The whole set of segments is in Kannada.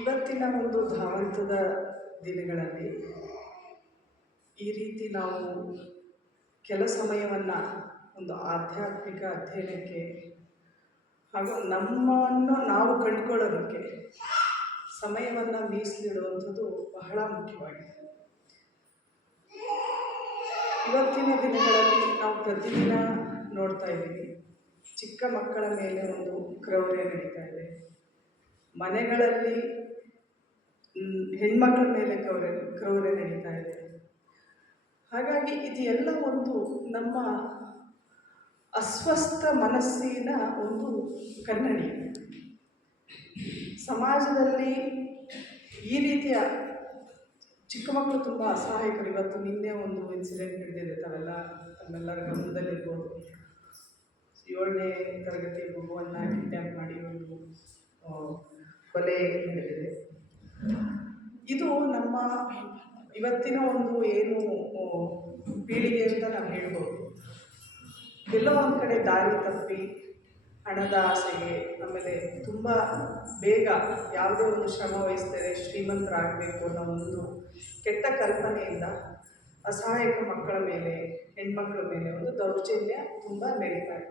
ಇವತ್ತಿನ ಒಂದು ಧಾವಂತದ ದಿನಗಳಲ್ಲಿ ಈ ರೀತಿ ನಾವು ಕೆಲ ಸಮಯವನ್ನು ಒಂದು ಆಧ್ಯಾತ್ಮಿಕ ಅಧ್ಯಯನಕ್ಕೆ ಹಾಗೂ ನಮ್ಮನ್ನು ನಾವು ಕಂಡುಕೊಳ್ಳೋದಕ್ಕೆ ಸಮಯವನ್ನು ಮೀಸಲಿಡುವಂಥದ್ದು ಬಹಳ ಮುಖ್ಯವಾಗಿದೆ. ಇವತ್ತಿನ ದಿನಗಳಲ್ಲಿ ನಾವು ಪ್ರತಿದಿನ ನೋಡ್ತಾ ಇದ್ದೀವಿ, ಚಿಕ್ಕ ಮಕ್ಕಳ ಮೇಲೆ ಒಂದು ಕ್ರೌರ್ಯ ನಡೀತಾ ಇದೆ. ಮನೆಗಳಲ್ಲಿ ಹೆಣ್ಮಕ್ಳ ಮೇಲೆ ಕ್ರೌರ್ಯ ನಡೀತಾ ಇದೆ. ಹಾಗಾಗಿ ಇದೆಲ್ಲ ಒಂದು ನಮ್ಮ ಅಸ್ವಸ್ಥ ಮನಸ್ಸಿನ ಒಂದು ಕನ್ನಡಿ. ಸಮಾಜದಲ್ಲಿ ಈ ರೀತಿಯ ಚಿಕ್ಕ ಮಕ್ಕಳು ತುಂಬ ಅಸಹಾಯಕರು. ಇವತ್ತು ನಿನ್ನೆ ಒಂದು ಇನ್ಸಿಡೆಂಟ್ ನಡೆದಿದೆ, ತಮ್ಮೆಲ್ಲರ ಗಮನದಲ್ಲಿರ್ಬೋದು. 7ನೇ ತರಗತಿ ಮಗುವನ್ನು ಕಿಡ್ನ್ಯಾಪ್ ಮಾಡಿ ಒಂದು ಕೊಲೆ ನಡೆದಿದೆ. ಇದು ನಮ್ಮ ಇವತ್ತಿನ ಒಂದು ಏನು ಪೀಳಿಗೆ ಅಂತ ನಾವು ಹೇಳ್ಬೋದು. ಎಲ್ಲೋ ಒಂದು ಕಡೆ ದಾರಿ ತಪ್ಪಿ ಹಣದ ಆಸೆಗೆ, ಆಮೇಲೆ ತುಂಬ ಬೇಗ ಯಾವುದೇ ಒಂದು ಶ್ರಮ ವಹಿಸ್ತಾರೆ ಶ್ರೀಮಂತರಾಗಬೇಕು ಅನ್ನೋ ಒಂದು ಕೆಟ್ಟ ಕಲ್ಪನೆಯಿಂದ ಅಸಹಾಯಕ ಮಕ್ಕಳ ಮೇಲೆ, ಹೆಣ್ಮಕ್ಳ ಮೇಲೆ ಒಂದು ದೌರ್ಜನ್ಯ ತುಂಬ ನಡೀತಾ ಇದೆ.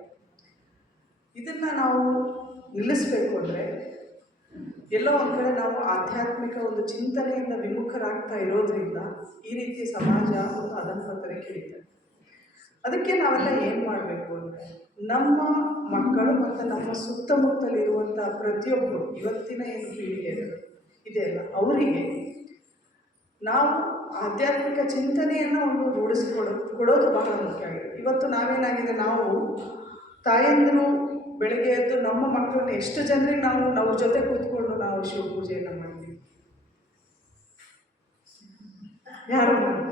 ಇದನ್ನು ನಾವು ನಿಲ್ಲಿಸಬೇಕು ಅಂದರೆ ಎಲ್ಲೋ ಒಂದು ಕಡೆ ನಾವು ಆಧ್ಯಾತ್ಮಿಕ ಒಂದು ಚಿಂತನೆಯಿಂದ ವಿಮುಖರಾಗ್ತಾ ಇರೋದ್ರಿಂದ ಈ ರೀತಿ ಸಮಾಜ ಒಂದು ಅಧಃಪತನಕ್ಕೆ ಇಳಿತದೆ. ಅದಕ್ಕೆ ನಾವೆಲ್ಲ ಏನು ಮಾಡಬೇಕು ಅಂದರೆ, ನಮ್ಮ ಮಕ್ಕಳು ಮತ್ತು ನಮ್ಮ ಸುತ್ತಮುತ್ತಲಿರುವಂಥ ಪ್ರತಿಯೊಬ್ಬರು ಇವತ್ತಿನ ಏನು ಪೀಳಿಗೆ ಇದೆಯಲ್ಲ, ಅವರಿಗೆ ನಾವು ಆಧ್ಯಾತ್ಮಿಕ ಚಿಂತನೆಯನ್ನು ಒಂದು ರೂಢಿಸಿಕೊಡೋದು ಬಹಳ ಮುಖ್ಯ ಆಗಿದೆ. ಇವತ್ತು ನಾವೇನಾಗಿದೆ, ನಾವು ತಾಯಂದಿರು ಬೆಳಗ್ಗೆ ಎದ್ದು ನಮ್ಮ ಮಕ್ಕಳನ್ನ ಎಷ್ಟು ಜನರಿಗೆ ನಾವು ಅವ್ರ ಜೊತೆ ಕೂತ್ಕೊಂಡು ನಾವು ಶಿವಪೂಜೆಯನ್ನು ಮಾಡ್ತೀವಿ? ಯಾರು ಮಾಡ್ತಾರೆ?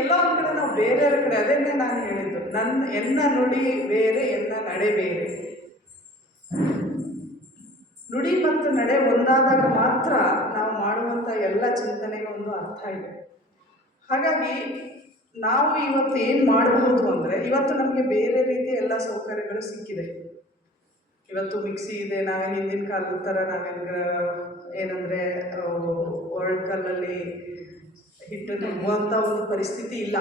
ಎಲ್ಲ ಒಂದು ಕಡೆ ನಾವು ಬೇರೆಯವ್ರ ಕಡೆ, ಅದನ್ನೇ ನಾನು ಹೇಳಿದ್ದು, ಎನ್ನ ನುಡಿ ಬೇರೆ, ಎನ್ನ ನಡೆ ಬೇರೆ. ನುಡಿ ಮತ್ತು ನಡೆ ಒಂದಾದಾಗ ಮಾತ್ರ ನಾವು ಮಾಡುವಂಥ ಎಲ್ಲ ಚಿಂತನೆಗೆ ಒಂದು ಅರ್ಥ ಇದೆ. ಹಾಗಾಗಿ ನಾವು ಇವತ್ತು ಏನು ಮಾಡಬಹುದು ಅಂದರೆ, ಇವತ್ತು ನಮಗೆ ಬೇರೆ ರೀತಿಯ ಎಲ್ಲ ಸೌಕರ್ಯಗಳು ಸಿಕ್ಕಿದೆ. ಇವತ್ತು ಮಿಕ್ಸಿ ಇದೆ. ನಾವೇನು ಹಿಂದಿನ ಕಾಲದ ಥರ ಏನಂದರೆ ಒರಳ್ಕಲ್ಲಲ್ಲಿ ಹಿಟ್ಟು ನುಗ್ಗುವಂಥ ಒಂದು ಪರಿಸ್ಥಿತಿ ಇಲ್ಲ.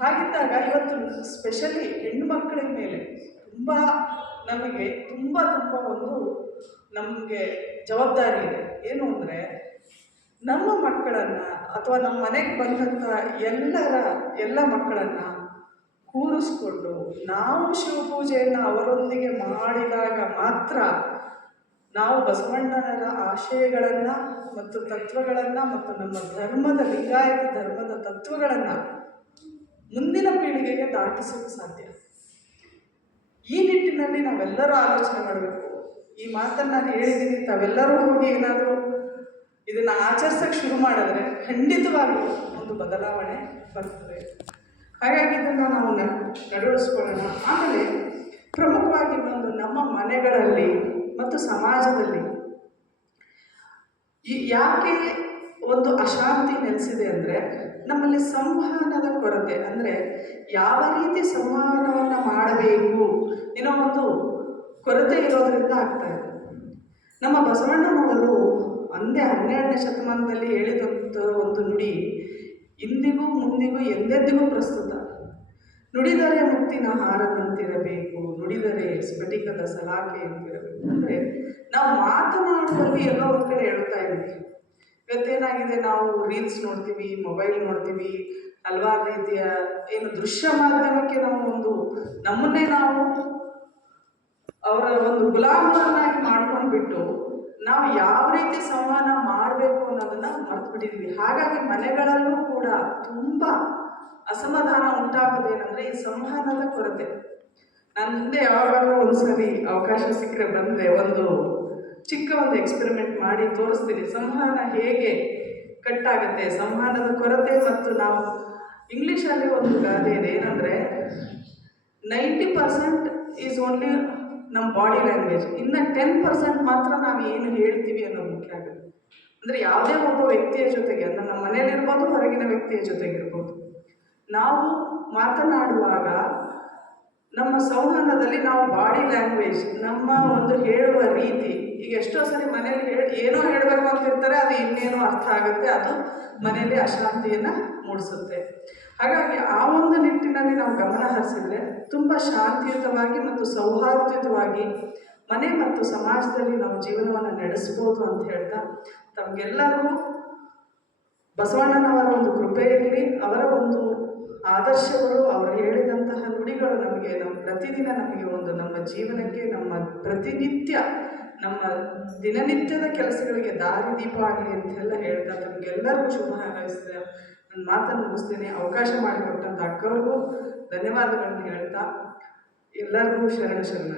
ಹಾಗಿದ್ದಾಗ ಇವತ್ತು ಸ್ಪೆಷಲಿ ಹೆಣ್ಣು ಮಕ್ಕಳ ಮೇಲೆ ನಮಗೆ ತುಂಬ ಒಂದು ನಮಗೆ ಜವಾಬ್ದಾರಿ ಇದೆ. ಏನು ಅಂದರೆ, ನಮ್ಮ ಮಕ್ಕಳನ್ನು ಅಥವಾ ನಮ್ಮ ಮನೆಗೆ ಬಂದಂಥ ಎಲ್ಲ ಮಕ್ಕಳನ್ನು ಕೂರಿಸ್ಕೊಂಡು ನಾವು ಶಿವಪೂಜೆಯನ್ನು ಅವರೊಂದಿಗೆ ಮಾಡಿದಾಗ ಮಾತ್ರ ನಾವು ಬಸವಣ್ಣನವರ ಆಶಯಗಳನ್ನು ಮತ್ತು ತತ್ವಗಳನ್ನು ಮತ್ತು ನಮ್ಮ ಧರ್ಮದ, ಲಿಂಗಾಯತ ಧರ್ಮದ ತತ್ವಗಳನ್ನು ಮುಂದಿನ ಪೀಳಿಗೆಗೆ ದಾಟಿಸೋಕ್ಕೆ ಸಾಧ್ಯ. ಈ ನಿಟ್ಟಿನಲ್ಲಿ ನಾವೆಲ್ಲರೂ ಆಲೋಚನೆ ಮಾಡಬೇಕು. ಈ ಮಾತನ್ನು ನಾನು ಹೇಳಿದ್ದೀನಿ, ತಾವೆಲ್ಲರೂ ಹೋಗಿ ಏನಾದರೂ ಇದನ್ನು ಆಚರಿಸೋಕ್ಕೆ ಶುರು ಮಾಡಿದ್ರೆ ಖಂಡಿತವಾಗಿಯೂ ಒಂದು ಬದಲಾವಣೆ ಬರ್ತದೆ. ಹಾಗಾಗಿ ಇದನ್ನು ನಾವು ನಡವಳಿಸ್ಕೊಳ್ಳೋಣ. ಆಮೇಲೆ ಪ್ರಮುಖವಾಗಿ ನಮ್ಮ ಮನೆಗಳಲ್ಲಿ ಮತ್ತು ಸಮಾಜದಲ್ಲಿ ಯಾಕೆ ಒಂದು ಅಶಾಂತಿ ನೆಲೆಸಿದೆ ಅಂದರೆ, ನಮ್ಮಲ್ಲಿ ಸಂವಹನದ ಕೊರತೆ. ಅಂದರೆ ಯಾವ ರೀತಿ ಸಂವಹನವನ್ನು ಮಾಡಬೇಕು ಏನೋ ಒಂದು ಕೊರತೆ ಇರೋದರಿಂದ ಆಗ್ತಾಯಿದೆ. ನಮ್ಮ ಬಸವಣ್ಣನವರು 12ನೇ ಶತಮಾನದಲ್ಲಿ ಹೇಳಿದಂಥ ಒಂದು ನುಡಿ ಇಂದಿಗೂ ಮುಂದಿಗೂ ಎಂದೆಂದಿಗೂ ಪ್ರಸ್ತುತ. ನುಡಿದರೆ ಮುತ್ತಿನ ಹಾರದಂತಿರಬೇಕು, ನುಡಿದರೆ ಸ್ಫಟಿಕದ ಸಲಾಕೆ ಅಂತಿರಬೇಕು. ಅಂದರೆ ನಾವು ಮಾತನಾಡುವಲ್ಲಿ ಎಲ್ಲೋ ಒಂದು ಕಡೆ ಹೇಳ್ತಾ ಇದ್ದೀವಿ. ಇವತ್ತೇನಾಗಿದೆ, ನಾವು ರೀಲ್ಸ್ ನೋಡ್ತೀವಿ, ಮೊಬೈಲ್ ನೋಡ್ತೀವಿ, ಹಲವಾರು ರೀತಿಯ ಏನು ದೃಶ್ಯ ಮಾಧ್ಯಮಕ್ಕೆ ನಮ್ಮನ್ನೇ ನಾವು ಅವರ ಒಂದು ಗುಲಾಮರನ್ನಾಗಿ ಮಾಡ್ಕೊಂಡ್ಬಿಟ್ಟು ನಾವು ಯಾವ ರೀತಿ ಸಂವಹನ ಮಾಡಬೇಕು ಅನ್ನೋದನ್ನು ಮರೆತುಬಿಟ್ಟಿದ್ವಿ. ಹಾಗಾಗಿ ಮನೆಗಳಲ್ಲೂ ಕೂಡ ತುಂಬ ಅಸಮಾಧಾನ ಉಂಟಾಗೋದೇನೆಂದರೆ ಈ ಸಂವಹನದ ಕೊರತೆ. ನಾನು ಮುಂದೆ ಯಾವಾಗಲೂ ಒಂದ್ಸರಿ ಅವಕಾಶ ಸಿಕ್ಕರೆ ಬಂದರೆ ಚಿಕ್ಕ ಒಂದು ಎಕ್ಸ್ಪೆರಿಮೆಂಟ್ ಮಾಡಿ ತೋರಿಸ್ತೀನಿ, ಸಂವಹನ ಹೇಗೆ ಕಟ್ಟಾಗುತ್ತೆ, ಸಂವಹನದ ಕೊರತೆ. ಮತ್ತು ನಾವು ಇಂಗ್ಲೀಷಲ್ಲಿ ಒಂದು ಗಾದೆ ಇದೆ, ಏನಂದರೆ 90% ಈಸ್ ಓನ್ಲಿ ನಮ್ಮ ಬಾಡಿ ಲ್ಯಾಂಗ್ವೇಜ್, ಇನ್ನು 10% ಮಾತ್ರ ನಾವು ಏನು ಹೇಳ್ತೀವಿ ಅನ್ನೋದು ಮುಖ್ಯ ಆಗುತ್ತೆ. ಅಂದರೆ ಯಾವುದೇ ಒಬ್ಬ ವ್ಯಕ್ತಿಯ ಜೊತೆಗೆ, ಅಂದರೆ ನಮ್ಮ ಮನೇಲಿರ್ಬೋದು, ಹೊರಗಿನ ವ್ಯಕ್ತಿಯ ಜೊತೆಗಿರ್ಬೋದು, ನಾವು ಮಾತನಾಡುವಾಗ ನಮ್ಮ ಸಂವಹನದಲ್ಲಿ ನಾವು ಬಾಡಿ ಲ್ಯಾಂಗ್ವೇಜ್, ನಮ್ಮ ಒಂದು ಹೇಳುವ ರೀತಿ, ಈಗ ಎಷ್ಟೋ ಸರಿ ಮನೇಲಿ ಏನೋ ಹೇಳಬೇಕು ಅಂತಿರ್ತಾರೆ, ಅದು ಇನ್ನೇನೋ ಅರ್ಥ ಆಗುತ್ತೆ, ಅದು ಮನೆಯಲ್ಲಿ ಅಶಾಂತಿಯನ್ನು ಮೂಡಿಸುತ್ತೆ. ಹಾಗಾಗಿ ಆ ಒಂದು ನಿಟ್ಟಿನಲ್ಲಿ ನಾವು ಗಮನ ಹರಿಸಿದ್ರೆ ತುಂಬ ಶಾಂತಿಯುತವಾಗಿ ಮತ್ತು ಸೌಹಾರ್ದಯುತವಾಗಿ ಮನೆ ಮತ್ತು ಸಮಾಜದಲ್ಲಿ ನಾವು ಜೀವನವನ್ನು ನಡೆಸ್ಬೋದು ಅಂತ ಹೇಳ್ತಾ, ತಮಗೆಲ್ಲರಿಗೂ ಬಸವಣ್ಣನವರ ಒಂದು ಕೃಪೆ ಇರಲಿ, ಅವರ ಒಂದು ಆದರ್ಶಗಳು, ಅವರು ಹೇಳಿದಂತಹ ನುಡಿಗಳು ನಮ್ಮ ಪ್ರತಿದಿನ ನಮಗೆ ಒಂದು ನಮ್ಮ ಜೀವನಕ್ಕೆ, ನಮ್ಮ ಪ್ರತಿನಿತ್ಯ ನಮ್ಮ ದಿನನಿತ್ಯದ ಕೆಲಸಗಳಿಗೆ ದಾರಿದೀಪ ಆಗಲಿ ಅಂತೆಲ್ಲ ಹೇಳ್ತಾ ತಮಗೆಲ್ಲರಿಗೂ ಶುಭ ಹಾರೈಸಿದೆ. ನನ್ನ ಮಾತನ್ನು ಮುಗಿಸ್ತೇನೆ. ಅವಕಾಶ ಮಾಡಿಕೊಟ್ಟಂಥ ಅಕ್ಕವ್ರಿಗೂ ಧನ್ಯವಾದಗಳನ್ನು ಹೇಳ್ತಾ ಎಲ್ಲರಿಗೂ ಶರಣ.